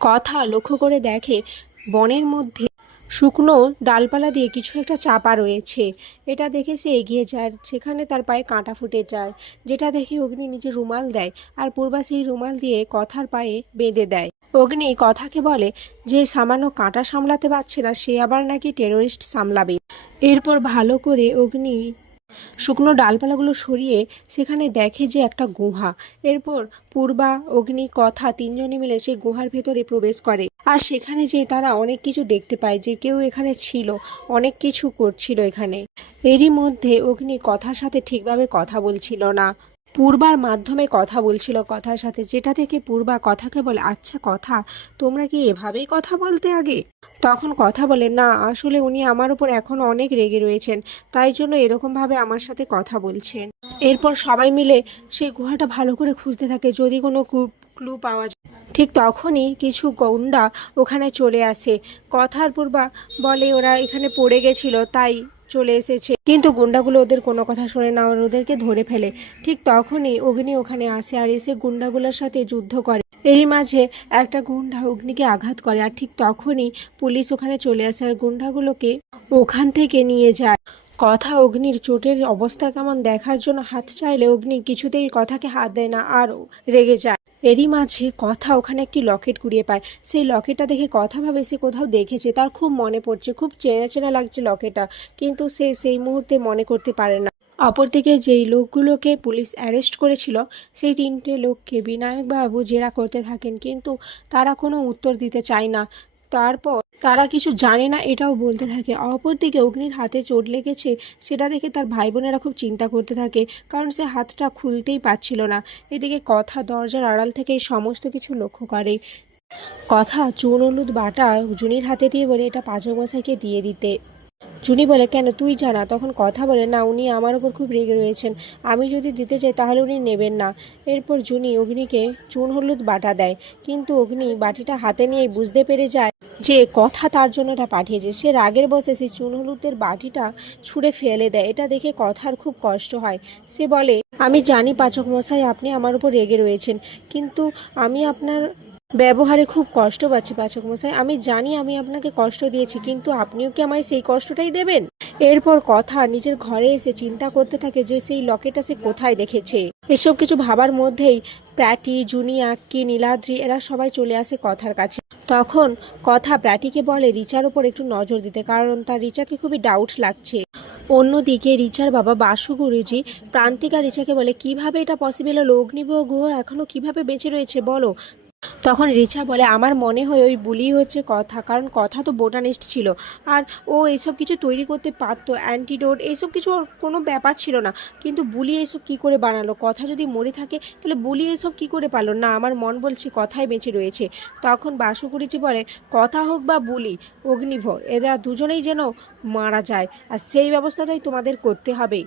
কথা লক্ষ্য করে দেখে বনের মধ্যে শুকনো ডালপালা দিয়ে কিছু একটা চাপা রয়েছে। এটা দেখে সে এগিয়ে যায়, সেখানে তার পায়ে কাঁটা ফুটে যায়, যেটা দেখে অগ্নি নিজে রুমাল দেয় আর পূর্বা সেই রুমাল দিয়ে কথার পায়ে বেঁধে দেয়। অগ্নি কথাকে বলে যে সামান্য কাঁটা সামলাতে পারছে না সে আবার নাকি টেরোরিস্ট সামলাবে। এরপর ভালো করে অগ্নি শুকনো ডালপালাগুলো সরিয়ে সেখানে দেখে যে একটা গুহা। এরপর পূর্বা, অগ্নি, কথা তিনজনে মিলে সেই গুহার ভেতরে প্রবেশ করে। আর সেখানে যে তারা অনেক কিছু দেখতে পায়, যে কেউ এখানে ছিল, অনেক কিছু করছিল এখানে। এরই মধ্যে অগ্নি কথার সাথে ঠিকভাবে কথা বলছিল না, পূর্বার মাধ্যমে কথা বলছিল কথার সাথে, যেটা থেকে পূর্বা কথাকে বলে, আচ্ছা কথা, তোমরা কি এভাবেই কথা বলতে আগে? তখন কথা বলে, না আসলে উনি আমার উপর এখন অনেক রেগে রয়েছেন, তাই জন্য এরকমভাবে আমার সাথে কথা বলছেন। এরপর সবাই মিলে সেই গুহাটা ভালো করে খুঁজতে থাকে যদি কোনো ক্লু পাওয়া যায়। ঠিক তখনই কিছু গুন্ডা ওখানে চলে আসে। কথার পূর্বা বলে ওরা এখানে পড়ে গেছিল তাই চলে এসেছে, কিন্তু গুন্ডাগুলো ওদের কোনো কথা শোনে না, ওদেরকে ধরে ফেলে। ঠিক তখনই অগ্নি ওখানে আসে আর এসে গুন্ডাগুলোর সাথে যুদ্ধ করে। এরই মাঝে একটা গুন্ডা অগ্নিকে আঘাত করে আর ঠিক তখনই পুলিশ ওখানে চলে আসে আর গুন্ডাগুলোকে ওখান থেকে নিয়ে যায়। কথা অগ্নির চোটের অবস্থা কেমন দেখার জন্য হাত চাইলে অগ্নি কিছুতেই কথাকে হাত দেয় না আর রেগে যায়। এরই মাঝে কথা ওখানে একটি লকেট কুড়িয়ে পায়। সেই লকেটটা দেখে কথা ভাবে সে কোথাও দেখেছে, তার খুব মনে পড়ছে, খুব চেনা চেনা লাগছে লকেটটা, কিন্তু সে সেই মুহূর্তে মনে করতে পারে না। অপরদিকে যেই লোকগুলোকে পুলিশ অ্যারেস্ট করেছিল সেই তিনটে লোককে বিনায়কবাবু জেরা করতে থাকেন, কিন্তু তারা কোনো উত্তর দিতে চায় না। তারপর তারা কিছু জানে না এটাও বলতে থাকে। অপরদিকে অগ্নির হাতে চোট লেগেছে সেটা দেখে তার ভাই বোনেরা খুব চিন্তা করতে থাকে, কারণ সে হাতটা খুলতেই পারছিল না। এদিকে কথা দরজার আড়াল থেকে সমস্ত কিছু লক্ষ্য করে। কথা চুন হলুদ বাটা জুনির হাতে দিয়ে বলে এটা পাঁচক মশাইকে দিয়ে দিতে। জুনি বলে কেন, তুই জানা? তখন কথা বলে, না উনি আমার ওপর খুব রেগে রয়েছেন, আমি যদি দিতে চাই তাহলে উনি নেবেন না। এরপর জুনি অগ্নিকে চুন হলুদ বাটা দেয়, কিন্তু অগ্নি বাটিটা হাতে নিয়ে বুঝতে পেরে যায় যে কথা তার জন্য এটা পাঠিয়েছে। সে রাগের বসে সেই চুন হলুদের বাটিটা ছুঁড়ে ফেলে দেয়। এটা দেখে কথার খুব কষ্ট হয়। সে বলে, আমি জানি পাচক মশাই আপনি আমার উপর রেগে রয়েছেন, কিন্তু আমি আপনার ব্যবহারে খুব কষ্ট পাচ্ছি পাচক মশাই, আমি জানি আমি আপনাকে কষ্ট দিয়েছি, কিন্তু আপনিও কি আমায় সেই কষ্টটাই দেবেন? এরপর কথা নিজের ঘরে এসে চিন্তা করতে থাকে যে সেই লকেটটা সে কোথায় দেখেছে। এসব কিছু ভাবার মধ্যেই প্র্যাটি, জুনি, আক্কি, নীলাদ্রি এরা সবাই চলে আসে কথার কাছে। তখন কথা প্র্যাটিকে বলে রিচার ওপর একটু নজর দিতে, কারণ তার রিচাকে খুবই ডাউট লাগছে। অন্যদিকে রিচার বাবা বাসু গুরুজি প্রান্তিকা রিচাকে বলে, কিভাবে এটা পসিবল হলো? অগ্নিবহ গুহ এখনো কিভাবে বেঁচে রয়েছে বলো। তখন রিচা বলে, আমার মনে হয় ওই বুলি হচ্ছে কথা, কারণ কথা তো বোটানিস্ট ছিল আর ও এইসব কিছু তৈরি করতে পারতো, অ্যান্টিডোট এইসব কিছু ওর কোনো ব্যাপার ছিল না, কিন্তু বুলি এইসব কী করে বানালো? কথা যদি মরে থাকে তাহলে বুলি এইসব কী করে পারলো না? আমার মন বলছে কথাই বেঁচে রয়েছে। তখন বাসুকুরিচি বলে, কথা হোক বা বুলি, অগ্নিভ, এরা দুজনেই যেন মারা যায়, আর সেই ব্যবস্থাটাই তোমাদের করতে হবে।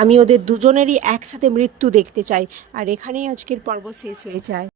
আমি ওদের দুজনেরই একসাথে মৃত্যু দেখতে চাই। আর এখানেই আজকের পর্ব শেষ হয়ে যায়।